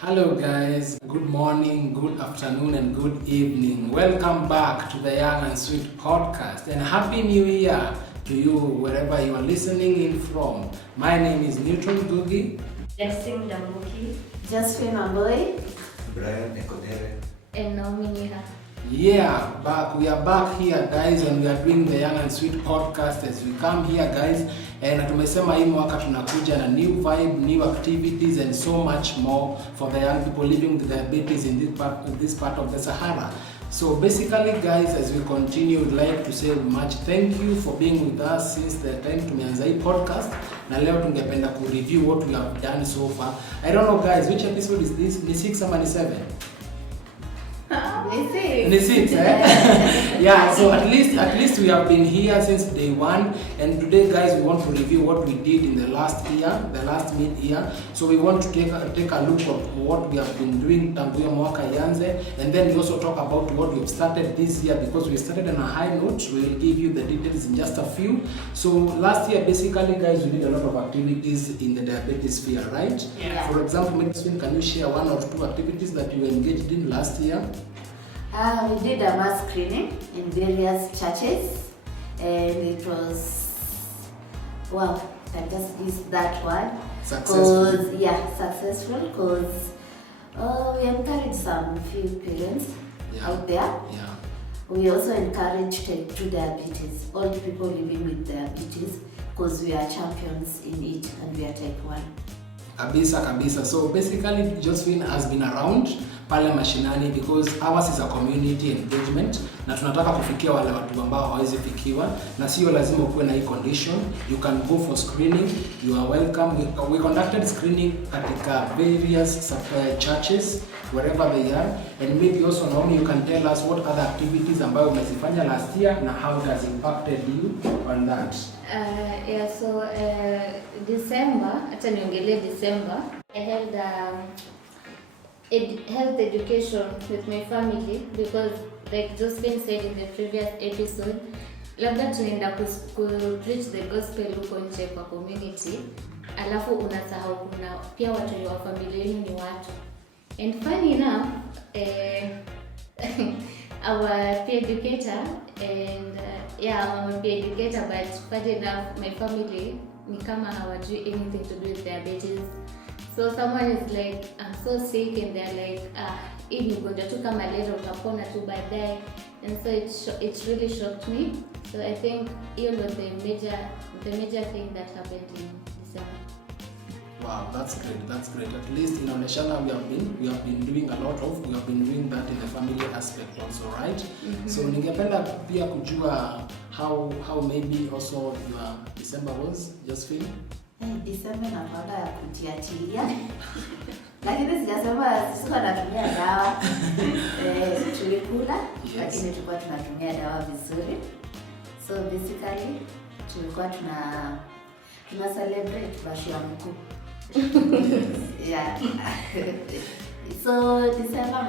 Hello guys, good morning, good afternoon and good evening. Welcome back to the Young and Sweet podcast and Happy New Year to you wherever you are listening in from. My name is Newton Gugi. Blessing Dambuki. Josephine Amboy. Brian Ekodere. And Naomi Niha. Yeah, we are back here guys and we are doing the Young and Sweet podcast as we come here guys and tumesema hii mwaka tunakuja na new vibe, new activities and so much more for the young people living with diabetes in this part of the Sahara. So basically guys, as we continue, we'd like to say much thank you for being with us since the time tumeanza hii podcast, na leo tungependa ku review what we have done so far. I don't know guys, which episode is this? Ni 6 ama ni 7? Ni 6, eh? Yeah, so at least we have been here since day one, and today guys we want to review what we did in the last year, the last mid-year. So we want to take a look at what we have been doing tangu hiyo mwaka ianze, and then we also talk about what we've started this year because we started on a high note. We will give you the details in just a few. So last year basically guys we did a lot of activities in the diabetes sphere, right? Yeah. For example, can you share one or two activities that you engaged in last year? We did a mass screening in various churches, and it was, well, I just use that word. Successful. Successful because we encouraged some few parents out there. Yeah. We also encouraged type 2 diabetes, all people living with diabetes, because we are champions in it and we are type 1. Kabisa. So basically Josephine has been around pale mashinani because ours is a community engagement na tunataka kufikia wale watu ambao hawawezi fikiwa, na sio lazima ukuwe na hii condition. You can go for screening, you are welcome. We conducted screening katika various churches wherever they are, and maybe also Naomi, you can tell us what other activities ambayo umezifanya last year na how it has impacted you on that. So December, hata niongelee December, I held health education with my family because like Josephine said in the previous episode, labda tunaenda ku preach the gospel huko nje kwa community, alafu unasahau kuna pia watu wa familia yenu ni watu. And funny enough, our peer educator and I'm a peer educator, but funny enough my family ni kama hawajui anything to do with diabetes. So someone is like, I'm so sick, and they're like, hii ni ugonjwa tu kama leo utapona tu baadaye. And so it really shocked me. So I think hiyo ndo the major thing that happened in December. Wow, that's great. At least in Oneshana we have been doing a lot of, we have been doing that in the family aspect also, right? Mm-hmm. So ningependa pia kujua how maybe also your December was, Josephine? December na baada ya kujiachilia. Lakini sijasema sikuwa natumia dawa. Tulikula, lakini tulikuwa tunatumia dawa vizuri. So basically tulikuwa tuna celebrate bashi ya mkuu. Yeah. So my December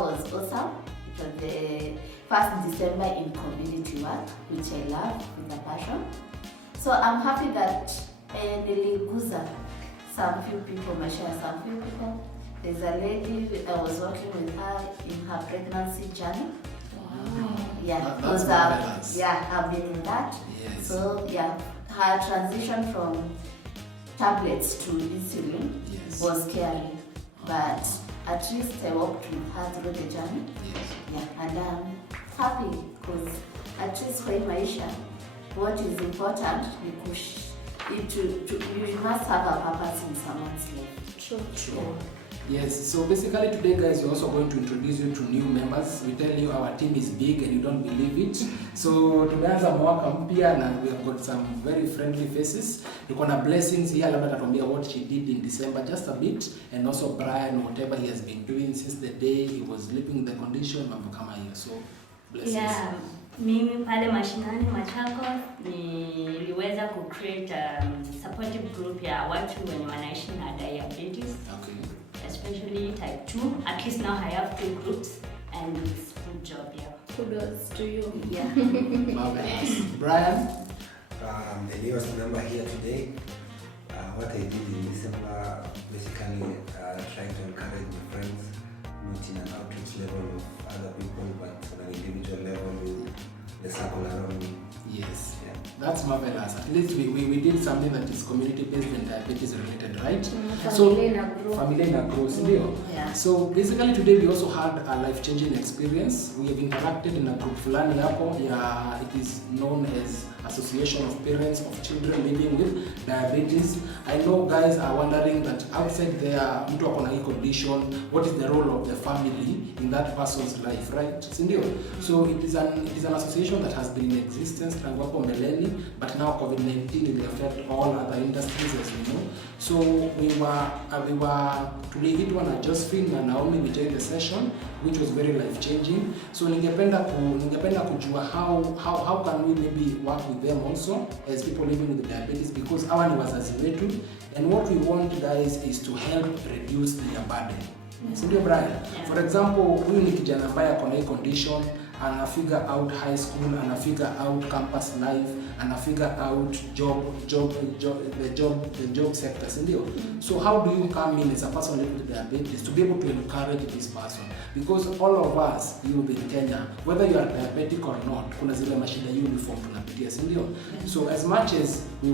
was awesome. It was the first December in community work, which I love with a passion. So I'm happy that niliguza some few people. There's a lady I was working with her in her pregnancy journey. Wow. Yeah, that's marvelous. I've been in that. Yes. So her transition from tablets to insulin was scary, but at least I walked with her through the journey. Yes. Yeah, and I'm happy because at least for maisha, what is important is you must have a purpose in someone's life. True. Yeah. Yes, so basically today guys we're also going to introduce you to new members. We tell you our team is big and you don't believe it. So tumeanza mwaka mpya na we have got some very friendly faces. Tuko na Blessings here, labda atatuambia what she did in December just a bit, and also Brian, whatever he has been doing since the day he was living the condition, mambo kama hiyo. So Blessings. Yeah. Mimi pale mashinani Machakos niliweza ku create a supportive group ya watu wenye wanaishi na diabetes. Okay. Especially type 2. At least now I have 2 groups and it's a good job, yeah. Kudos to you. Yeah. Marvelous. Brian? The newest member here today. What I did in December, basically trying to encourage That's marvelous. At least we did something that is community-based and diabetes related, right? Familia na grow, sindio? Yeah. So basically today we also had a life-changing experience. We have interacted in a group fulani hapo. Yeah, it is known as Association of Parents of Children Living with Diabetes. I know guys are wondering that outside there, mtu ako na hii condition, what is the role of the family in that person's life, right? Sindio? So it is an association that has been in existence tangu hapo mbeleni, but now COVID-19 will affect all other industries, as we know. So tuliitwa na Josephine na Naomi, we joined the session, which was very life changing. So ningependa kujua how can we maybe work with them also as people living with diabetes, because hawa ni wazazi wetu, and what we want guys is to help reduce their burden. Sindio Brian? Yeah. For example, huyu ni kijana ambaye ako na hii condition, ana figure out high school, ana figure out campus life, ana figure out the job sector, sindio? So how do you come in as a person living with diabetes to be able to encourage this person? Because all of us, you in Kenya, whether you are diabetic or not, kuna zile mashida uniform tunapitia, sindio? So as much as we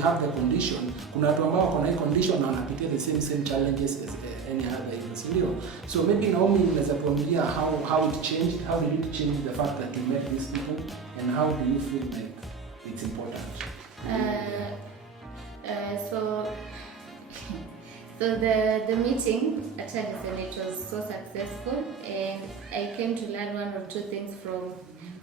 have the condition, kuna watu ambao wako na hii condition na wanapitia the same challenges as any other illness, sindio? So maybe Naomi unaweza tuambia how it changed, how did it change the fact that you met these people, and how do you feel like it's important? So the meeting actually it was so successful, and I came to learn one or two things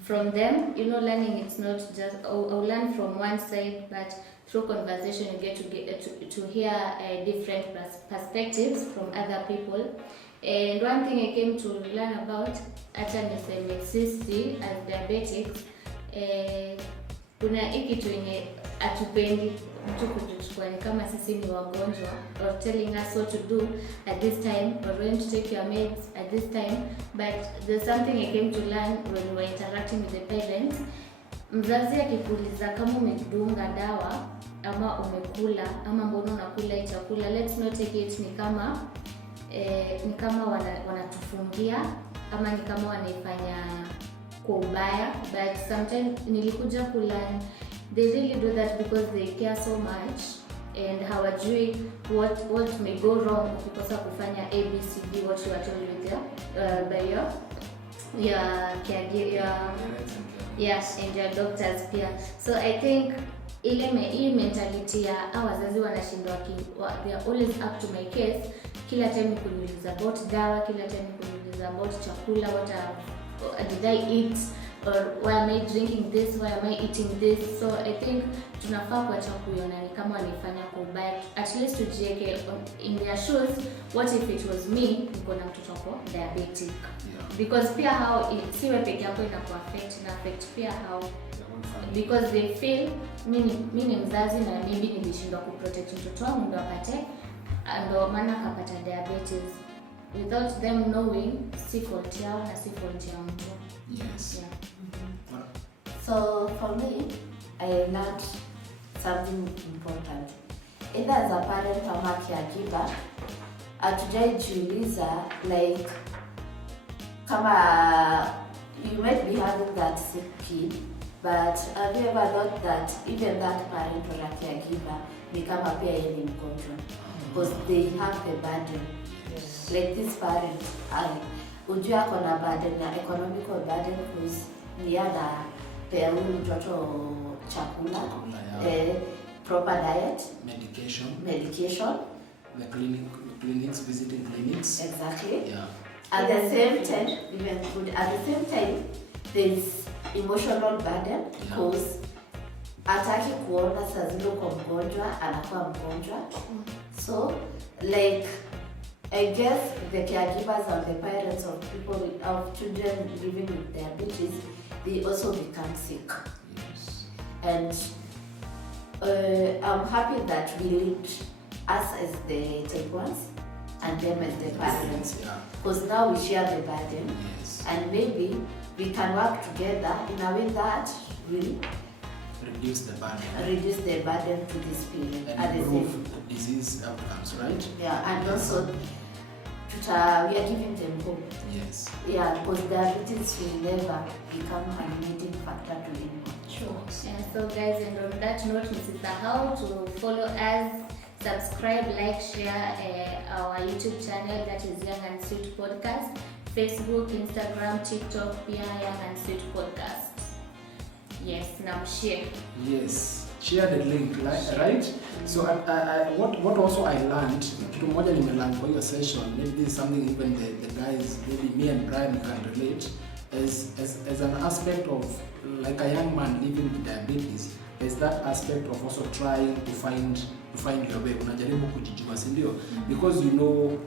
from them. You know, learning, it's not just I'll learn from one side, but through conversation you get to hear different perspectives from other people. And one thing I came to learn about actually sisi as diabetics, kuna hiki kitu yenye atupendi mtu kutuchukua ni kama sisi ni wagonjwa, or telling us what to do at this time, or when to take your meds at this time. But there's something I came to learn when we were interacting with the parents. Mzazi akikuuliza kama umedunga dawa ama umekula ama mbona unakula hii chakula, let's not take it ni kama wanatufungia ama ni kama wanaifanya kwa ubaya. But sometimes nilikuja kulearn they really do that because they care so much, and hawajui what may go wrong ukikosa kufanya ABCD, what you are told with by your caregiver, yes, and your doctors pia. So I think hii mentality ya wazazi wanashindwa they are always up to my case, kila time kuniuliza about dawa, kila time kuniuliza about chakula, what did I eat, or why am I drinking this, why am I eating this. So I think tunafaa kuacha kuiona ni kama wanifanya kwa ubaya, at least tujieke in their shoes. What if it was me, niko na mtoto wako diabetic? Because pia how siwe peke yako affect pia how, because they feel mimi ni mzazi na maybe nilishindwa kuprotect mtoto wangu ndo apate, ndo maana kapata diabetes without them knowing si fault yao na si fault ya mtu. Yes. Yeah. So for me, I learned something important. Either as a parent or a caregiver, hatujajiuliza like kama you might be having that sick kid, but have you ever thought that even that parent or a caregiver ni kama pia yeye ni mgonjwa, because they have the burden. Yes. Like this parent, ujua kona burden na economical burden, because ni ana pea huyu mtoto chakula, proper diet, medication, the clinics, visiting clinics. Exactly. Yeah. At the same time, even food. At the same time, there's emotional burden, because ataki kuona saa zile kwa mgonjwa anakuwa mgonjwa. So like I guess the caregivers and the parents of children living with diabetes, they also become sick. Yes. And I'm happy that we linked us as the type 1s and them as the parents, because now we share the burden. Yes. And maybe we can work together in a way that will reduce the burden to this period and improve disease outcomes, right? Yeah, and also we are giving them hope. Yes. Yeah, because diabetes will never become a limiting factor to anyone. Sure. And so guys, and on that note, msisahau to follow us, subscribe, like, share our YouTube channel, that is Young and Sweet Podcast, Facebook, Instagram, TikTok, pia Young and Sweet Podcast. Yes, now share. Yes, share the link, right? So what also I learned, kitu moja nimelearn for your session, maybe this is something even the guys, maybe me and Brian can relate, as an aspect of like a young man living with diabetes, there's that aspect of also trying to find your way. Unajaribu kujijua, si ndio? Because you know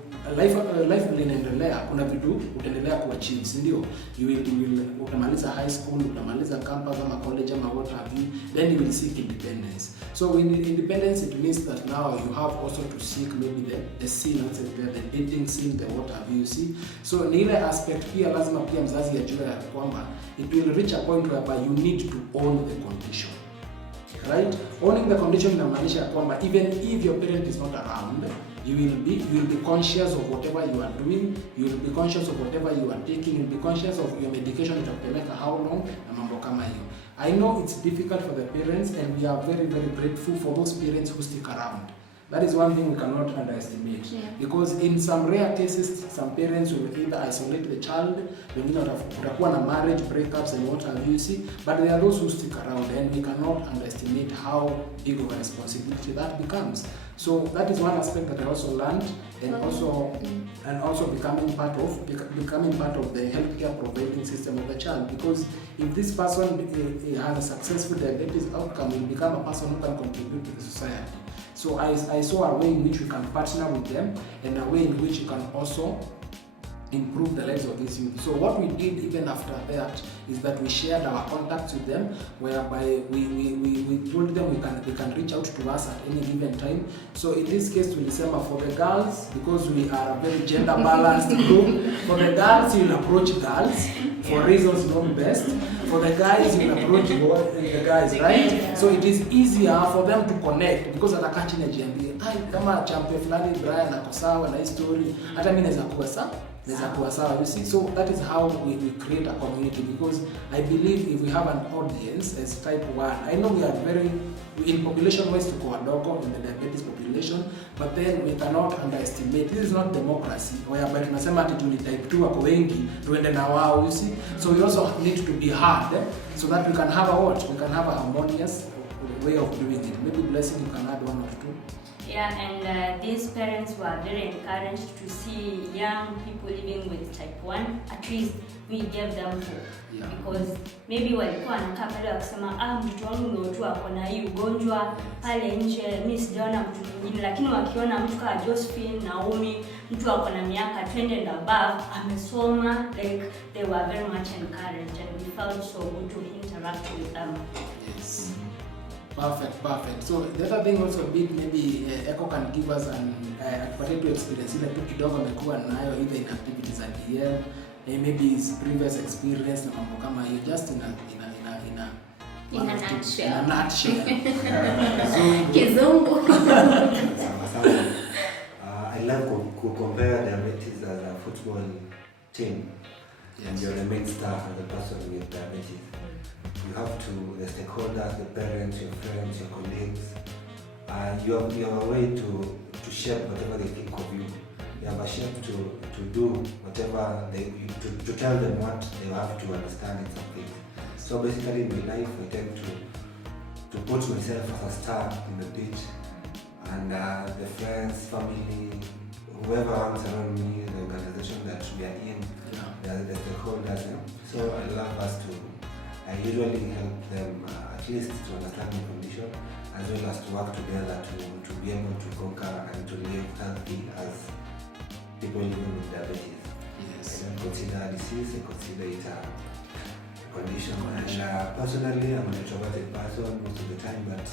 life linaendelea, kuna vitu utaendelea kuachieve, si ndio? You will utamaliza high school, utamaliza campus ama college ama what have you, then you will seek independence. So in independence, it means that now you have also to seek maybe the scene, the dating scene, the what have you, see. So ni ile aspect pia lazima pia mzazi ajue ya kwamba it will reach a point whereby you need to own the condition. Right? Owning the condition inamaanisha kwamba even if your parent is not around, you will be conscious of whatever you are doing, you will be conscious of whatever you are taking, you will be conscious of your medication itakupeleka how long na mambo kama hiyo. I know it's difficult for the parents, and we are very, very grateful for those parents who stick around. That is one thing we cannot underestimate. Yeah. Because in some rare cases, some parents will either isolate the child, wengine watakuwa na marriage breakups and what have you, see. But there are those who stick around, and we cannot underestimate how big of a responsibility that becomes. So that is one aspect that I also learned, and also becoming part of the healthcare providing system of the child. Because if this person has a successful diabetes outcome, will become a person who can contribute to the society. So I saw a way in which we can partner with them, and a way in which you can also improve the lives of these youth. So what we did even after that is that we shared our contacts with them, whereby we told them they can reach out to us at any given time. So in this case, tulisema for the girls, because we are a very gender balanced group, for the girls you will approach girls for reasons known best. For the guys you will approach the guys, right? So it is easier for them to connect, because atakaa chini ajiambie, kama champion fulani Brian ako sawa na hii story, hata mimi naweza kuwa sawa. You see, so that is how we create a community, because I believe if we have an audience as type 1, I know we are very, in population wise tuko wadogo in the diabetes population, but then we cannot underestimate, this is not democracy whereby tunasema ati tuli type 2 wako wengi tuende na wao, you see. So we also need to be hard, so that we can have a harmonious way of doing it. Maybe Blessing, you can add one or two. Yeah, and these parents were very encouraged to see young people living with type 1. At least we gave them hope. Yeah. Because maybe walikuwa wanakaa pale wakisema mtoto wangu ndio tu ako na hii ugonjwa pale nje, mimi sijaona mtu mwingine, lakini wakiona mtu kama Josephine, Naomi, mtu ako na miaka 20 and above, amesoma, like they were very much encouraged, and we felt so good to interact with them. Yes. Perfect. So the other thing also big, maybe Echo can give us an particular experience ile tu kidogo amekuwa nayo, either in activities at DL, maybe his previous experience na mambo kama hiyo, just in a nutshell. Kizungu. I love to compare diabetes as a football team. Yes. And you're the main star as a person with diabetes. You have to, the stakeholders, the parents, your friends, your colleagues, you have a way to shape whatever they think of you. You have a shape to do whatever to tell them what they have to understand in something. So basically in my life I tend to put myself as a star in the pitch, and the friends, family, whoever hangs around me, the organization that we are in, the stakeholders. So I love us I usually help them at least to understand the condition, as well as to work together to be able to conquer and to live healthy as people living with diabetes. Yes. I don't consider disease, I consider it a condition. And personally, I'm an introverted person most of the time, but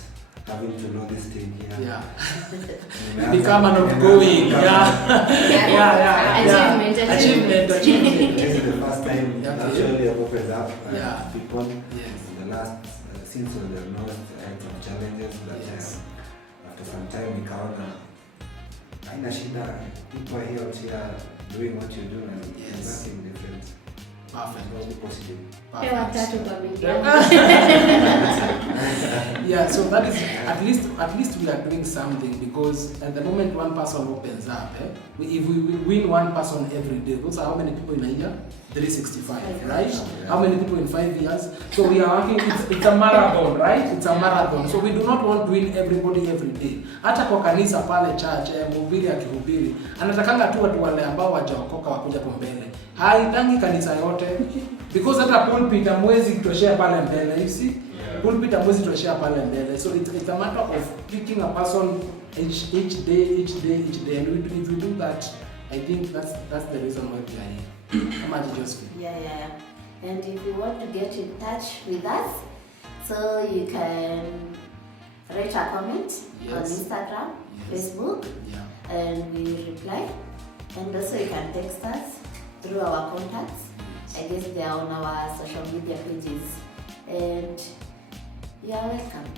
having to know this thing here. Yeah. Become an outgoing. Achievement. This is the first time actually I've opened up people. Yes. In the last, since we were diagnosed, I had some challenges, but after some time, nikaona haina shida. People are here out here doing what you do and Yes. there's nothing different. Perfect. It's only positive. Pewa tatu kwa milioni. Yeah, so that is at least we are doing something, because at the moment one person opens up, if we win one person every day, those are how many people in a year? 365, right? Yeah. How many people in 5 years? So we are working, it's a marathon, right? It's a marathon. So we do not want to win everybody every day. Hata kwa kanisa pale church, mhubiri akihubiri, anatakanga tu watu wale ambao wajaokoka wakuja kwa mbele. Haitangi kanisa yote, because hata pulpit amwezi kutoshea pale mbele, you see? Yeah. Pulpit amwezi kutoshea pale mbele. So it's a matter of picking a person each day, and if we do that, I think that's the reason why we are here. How much did you speak? Yeah. And if you want to get in touch with us, so you can write a comment on Instagram, Facebook, and we will reply. And also you can text us through our contacts. I guess they are on our social media pages. And you are welcome.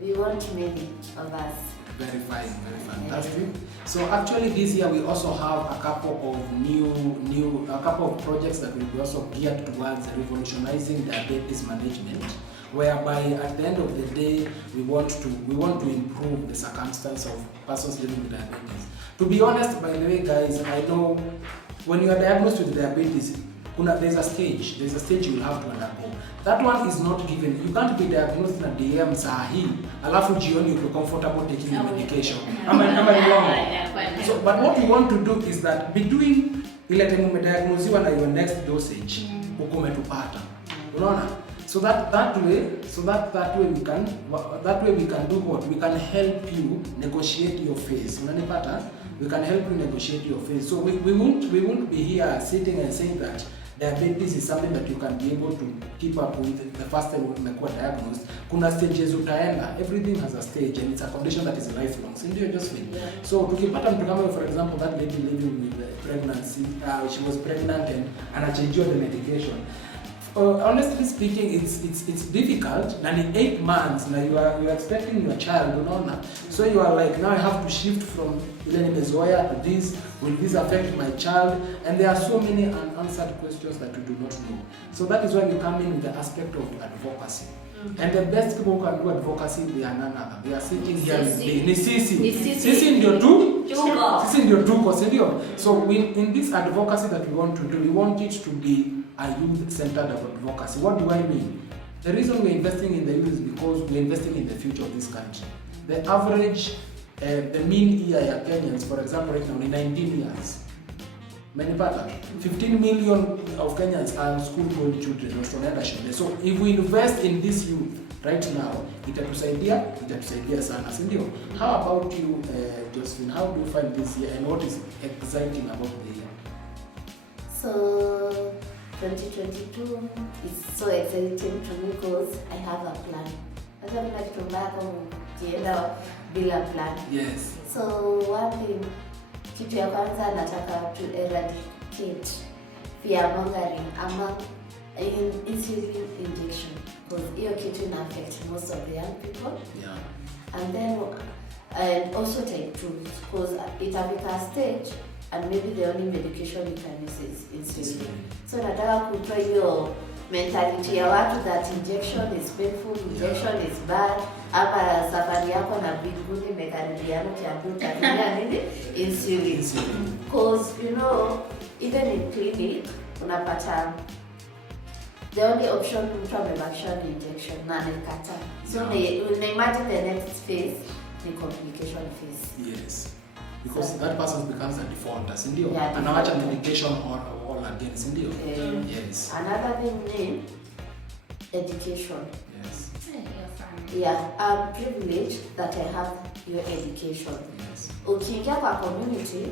We want many of us. Very fantastic. So actually this year we also have a couple of projects that will be also geared towards revolutionizing diabetes management, whereby at the end of the day we want to improve the circumstance of persons living with diabetes. To be honest, by the way, guys, I know when you are diagnosed with diabetes, there's a stage you will have to undergo. That one is not given. You can't be diagnosed in a DM sahi, alafu jioni you're comfortable taking your medication. So, but what we want to do is that between ile time umediagnosewa na your next dosage, uko umetupata. Unaona? So that way we can do what? We can help you negotiate your phase. Unanipata? We can help you negotiate your phase. So we won't be here sitting and saying that diabetes is something that you can be able to keep up with the first time umekuwa diagnosed. Kuna stages utaenda. Everything has a stage, and it's a condition that is lifelong. So ndio just feel. So tukipata mtu kama, for example, that lady living with pregnancy, she was pregnant and anachangewa the medication. Honestly speaking, it's difficult. And in 8 months now you are expecting your child, unaona. So you are like, now I have to shift from ile nimezoea to this. Will this affect my child? And there are so many unanswered questions that we do not know. So that is why we come in with the aspect of advocacy. And the best people who can do advocacy, they are none other. They are sitting here with me. Ni sisi ndio tu. Sisi ndio tuko, si ndio? So in this advocacy that we want to do, we want it to be a youth-centered advocacy. What do I mean? The reason we're investing in the youth is because we're investing in the future of this country. The average, the mean year ya Kenyans, for example, right now, in 19 years. Menipata, 15 million of Kenyans are school-going children. So if we invest in this youth right now, itatusaidia sana, si ndio? How about you, Josephine? How do you find this year, and what is exciting about the year? So 2022 is so exciting to me because I have a plan. I don't like to back on bila plan. Yes. So one thing, kitu ya kwanza nataka to eradicate fear mongering among insulin injection, because hiyo kitu ina affect most of the young people. Yeah. And then also type 2, because it will be a stage and maybe the only medication you can use is insulin. So nataka kutoa hiyo mentality ya watu that injection is painful, injection is bad, ama safari yako na biguni mekaribiano kiambu utatumia nini? Insulin. Because you know, even in clinic unapata the only option mtu amebakisha ni injection na alikata. So una imagine the next phase ni complication phase. Yes. Because so, that person becomes a defaulter, sindio? Yeah, anawacha medication all again, sindio? Yes. Another thing is education. Yes. Yeah, I'm privileged that I have your education. Yes. Ukiingia kwa community,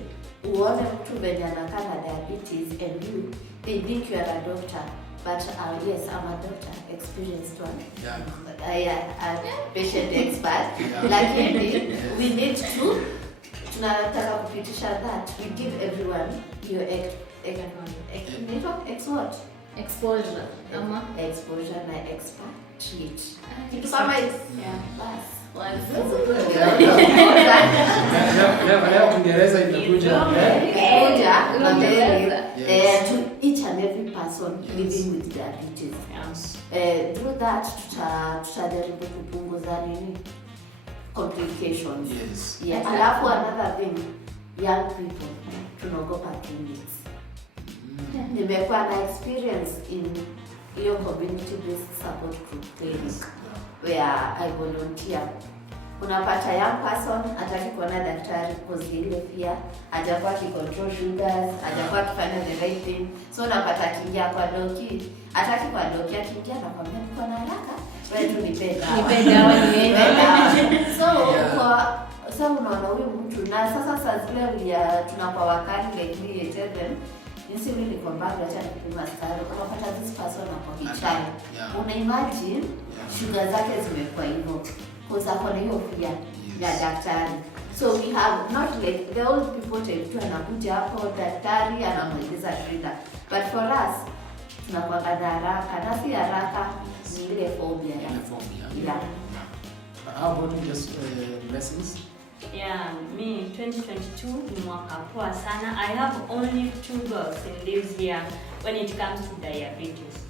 uone mtu venye anakaa na diabetes and they think you are a doctor. But yes, I'm a doctor, experienced one. Yeah. I'm patient expert. Lakini we need to tunataka kupitisha that we give everyone your exposure na expert treat. Kitu kama bas Leo Kiingereza imekuja. To each and every person living with diabetes. Through that tutajaribu kupunguza nini complications. Yes. Yeah. Alafu another thing, young people tunaogopa clinics. Nimekuwa na experience in your community based support group clinic where I volunteer. Unapata young person hataki kuona daktari because ile pia hajakuwa control sugars, hajakuwa kufanya the right thing. So unapata kingia kwa doki, hataki kwa doki akingia na kwambia niko na haraka, wewe tu nipe dawa niende. So kwa unaona huyu mtu na sasa zile ya tunakuwa wakati like me them instead really come back acha kupima style unapata this person hapo kichani. Una imagine sugar zake zimekuwa hivyo. Because akona hiyo pia ya daktari. So we have not like the old people type anakuja hapo daktari anamweleza trigger. But for us tunakuwa haraka na si haraka ni ile phobia. Yeah. How about you just blessings? Yeah, me 2022 ni mwaka poa sana. I have only 2 goals in this year when it comes to diabetes.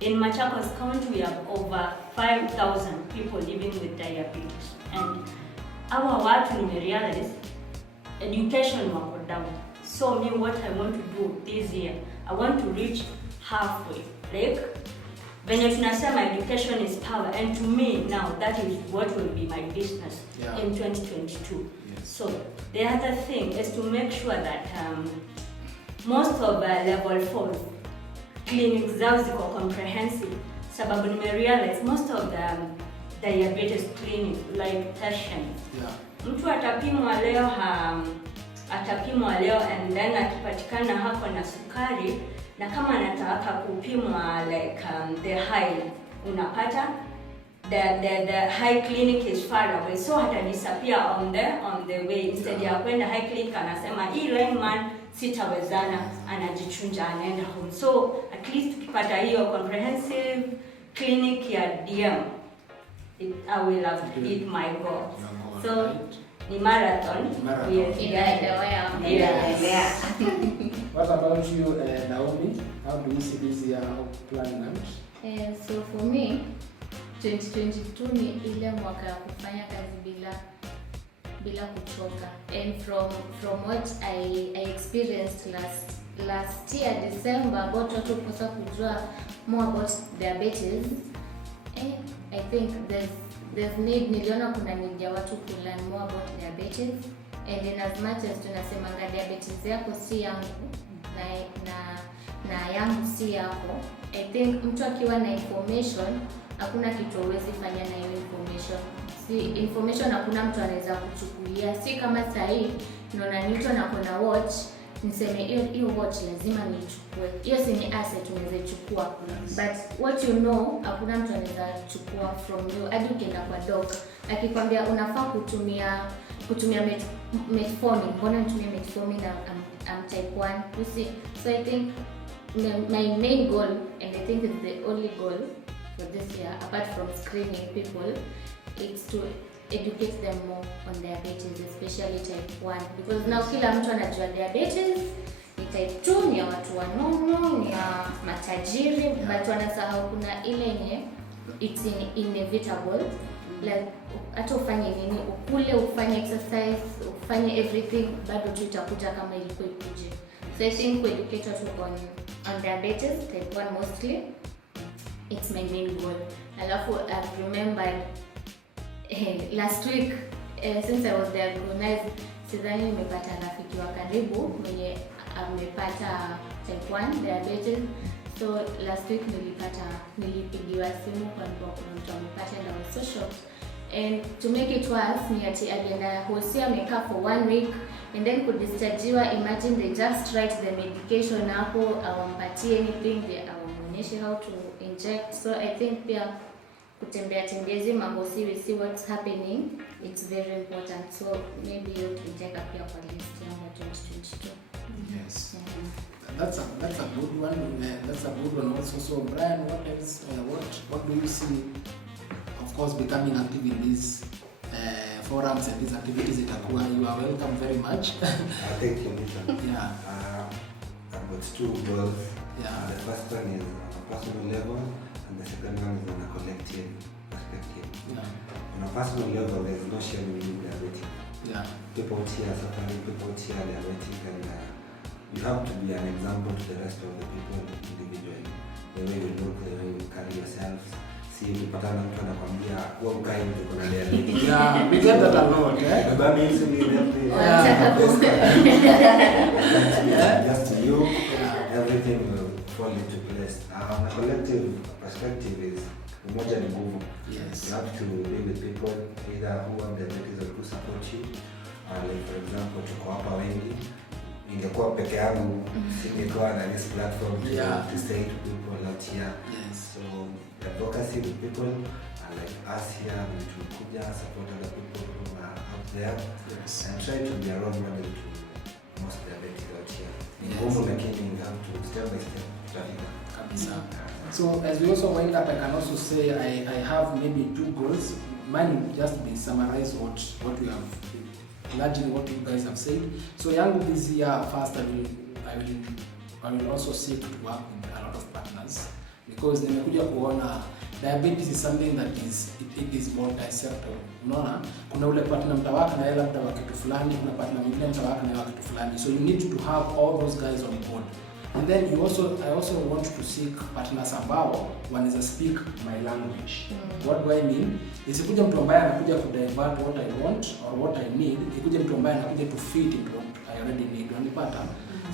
In Machakos County, we have over 5,000 people living with diabetes. And our watu realize education wako down. So me, what I want to do this year, I want to reach halfway. Like, when tunasema education is power, and to me now, that is what will be my business in 2022. Yes. So the other thing is to make sure that most of level 4 clinics zao ziko comprehensive. Sababu nimerealize most of the diabetes clinics like tertiary. Mtu atapimwa leo and then akipatikana hako na sukari na kama anataka kupimwa like the high unapata the high clinic is far away, so hata disappear on the way. Instead ya kwenda high clinic anasema hii lineman sitawezana, anajichunja anaenda home. So at least ukipata hiyo comprehensive clinic ya DM, I will have hit my goal. So ni marathon. Yeah. What about you, Naomi? How do you see this year planning out? So for me 2022 ni ile mwaka ya kufanya kazi bila kuchoka. And from what I experienced last year December about watu kukosa kujua more about diabetes, I think there's need, niliona kuna need ya watu to learn more about diabetes. And in as much as tunasemanga diabetes yako si yangu na yangu si yako, I think mtu akiwa na information hakuna kitu huwezi fanya na hiyo information. Si information hakuna mtu anaweza kuchukulia. Si kama sasa hii naona mtu anakona watch niseme hiyo watch lazima nichukue. Hiyo si ni asset unaweza chukua. But what you know hakuna mtu anaweza chukua from you. Hadi ukienda kwa doc akikwambia unafaa kutumia metformin, mbona nitumie metformin na I'm type 1. You see, so I think my main goal, and I think it's the only goal for this year apart from screening people, it's to educate them more on diabetes, especially type 1, because now kila mtu anajua diabetes ni type 2 ni ya watu wanono, ni ya matajiri, but wanasahau kuna ile yenye it's inevitable. Like hata ufanye nini, ukule, ufanye exercise, ufanye everything, bado tu itakuja kama ilikuwa ikuje. So I think we educate people on diabetes type 1 mostly. It's my main goal. Alafu I've remembered last week since I was diagnosed, sidhani nimepata rafiki wa karibu mwenye amepata type 1 diabetes. So last week nilipigiwa simu kwa kuna mtu amepata na was so shocked. And to make it worse, ni ati alienda hosi amekaa for 1 week and then kudischargiwa. Imagine they just write the medication hapo, awampatie anything, they awaonyeshe how to inject. So I think pia kutembea tembezi mambo see what's happening, it's very important. So maybe you tujeka pia kwa list yangu 2022. Yes. That's a good one. That's a good one also. So Brian, what else? What do you see? Of course, becoming active in this forums and these activities itakuwa, you are welcome very much. Thank you, Mr. Yeah. I've got 2 goals. Yeah. The first one is on a personal level, and the second one is on a collective perspective. Yeah. On a personal level, there is no shame in being diabetic. Yeah. People out here are suffering, people out here are diabetic, and you have to be an example to the rest of the people individually. The way you look, the way you carry yourself. See, ukipatana mtu anakwambia wewe ukae mtu kuna diabetic. Yeah, we get that a lot, eh? Baba means me every just you, everything will fall into place. On a collective perspective is umoja ni nguvu. Yes. You have to be with people either who have diabetes or who support you. Like for example, tuko hapa wengi. Ingekuwa peke yangu, singekuwa na this platform to say to people out here. Yes. So advocacy with people like us here, we to kuja support other people who are out there. Yes. And try to be a role model to most diabetic out here. Yes. Lakini you have to step by step tutafika. Kabisa. So as we also wind up, I can also say I have maybe 2 goals. Mine will just be summarize what we have, largely what you guys have said. So yangu this year, first I will also seek to work with a lot of partners, because nimekuja kuona diabetes is something that it is multi-sector. Unaona, kuna ule partner mtawaka na yeye labda wa kitu fulani, kuna partner mwingine mtawaka na yeye wa kitu fulani. So you need to have all those guys on board. And then I also want to seek partners ambao wanaweza speak my language. What do I mean? Isikuja mtu ambaye anakuja ku divert what I want or what I need, ikuje mtu ambaye anakuja to fit into what I already need. Unanipata?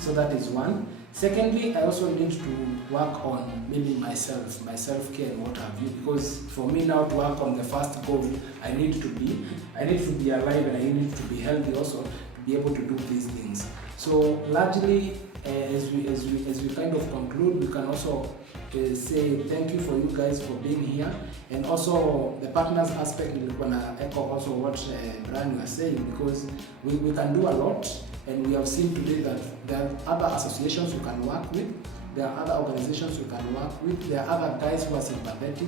So that is one. Secondly, I also need to work on maybe my self-care and what have you, because for me now to work on the first goal, I need to be alive and I need to be healthy also to be able to do these things. So largely, as we kind of conclude, we can also say thank you for you guys for being here, and also the partners aspect. We're gonna echo also what Brian was saying, because we can do a lot, and we have seen today that there are other associations we can work with, there are other organizations we can work with, there are other guys who are sympathetic.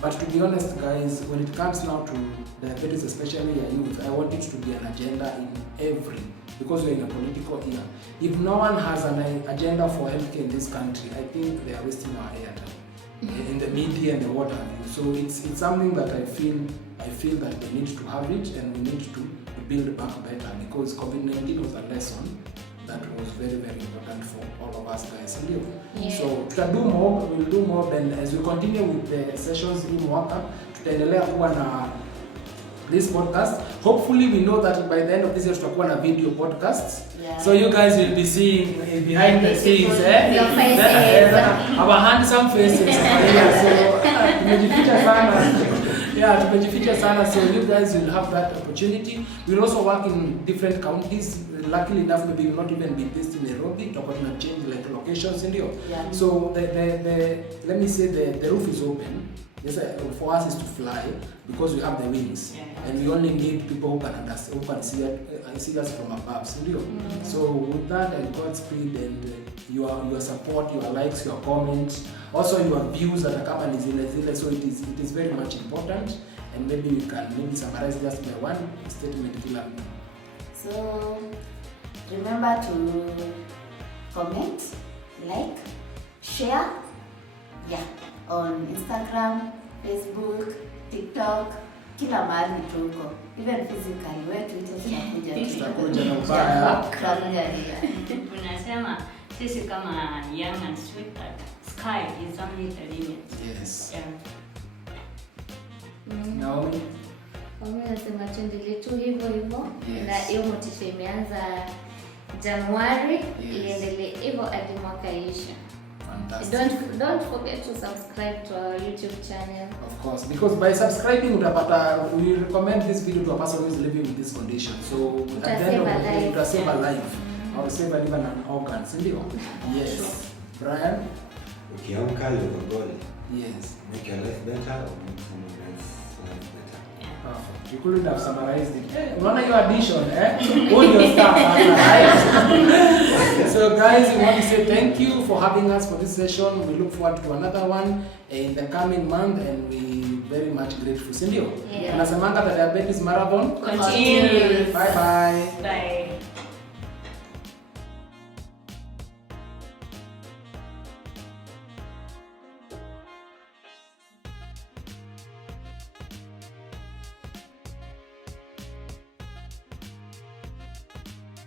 But to be honest, guys, when it comes now to diabetes, especially your youth, I want it to be an agenda in every, because we're in a political era. If no one has an agenda for healthcare in this country, I think they are wasting our airtime in the media and the what have you. So it's something that I feel that we need to have it, and we need to build back better, because COVID-19 was a lesson that was very, very important for all of us guys. Yeah. So we'll do more, then as we continue with the sessions in WhatsApp, tutaendelea kuwa na this podcast. Hopefully we know that by the end of this year tutakuwa na video podcasts. Yeah. So you guys will be seeing behind the scenes, our handsome faces. So tumejificha sana. Yeah, tumejificha sana. So you guys will have that opportunity. We'll also work in different counties. Luckily enough, maybe we will not even be based in Nairobi. Tutakuwa tuna change like locations, ndio. Yeah. So the let me say the roof is open. Yes, for us is to fly, because we have the wings, and we only need people who can understand, who can see us from above. So with that and Godspeed and your support, your likes, your comments, also your views that are coming zile. So it is very much important, and maybe we can summarize just by one statement. So remember to comment, like, share, on Instagram, Facebook, TikTok, kila mahali tuko, even physically, wewe tutakuja na ubaya. Tunasema sisi kama Young and Sweet, sky is only the limit. Yes. Yeah. Naomi? Mimi nasema tuendelee tu hivyo, na hiyo motisha imeanza Januari, iendelee hivyo hadi mwaka isha. Don't forget to subscribe to our YouTube channel. Of course, because by subscribing we recommend this video to a person who is living with this condition. So at the end of the day, it save a life, or save even an organ. Yes. Brian? Ukiamka you have a goal. Yes. Make your life better or make someone else's life better. Perfect. You couldn't have summarized it. Unaona your addition, All your stuff. So So guys, we want to say thank you for having us for this session. We look forward to another one in the coming month, and we very much grateful. Sindio? Yeah. Tunasemanga the diabetes marathon Continue. Bye bye. Bye.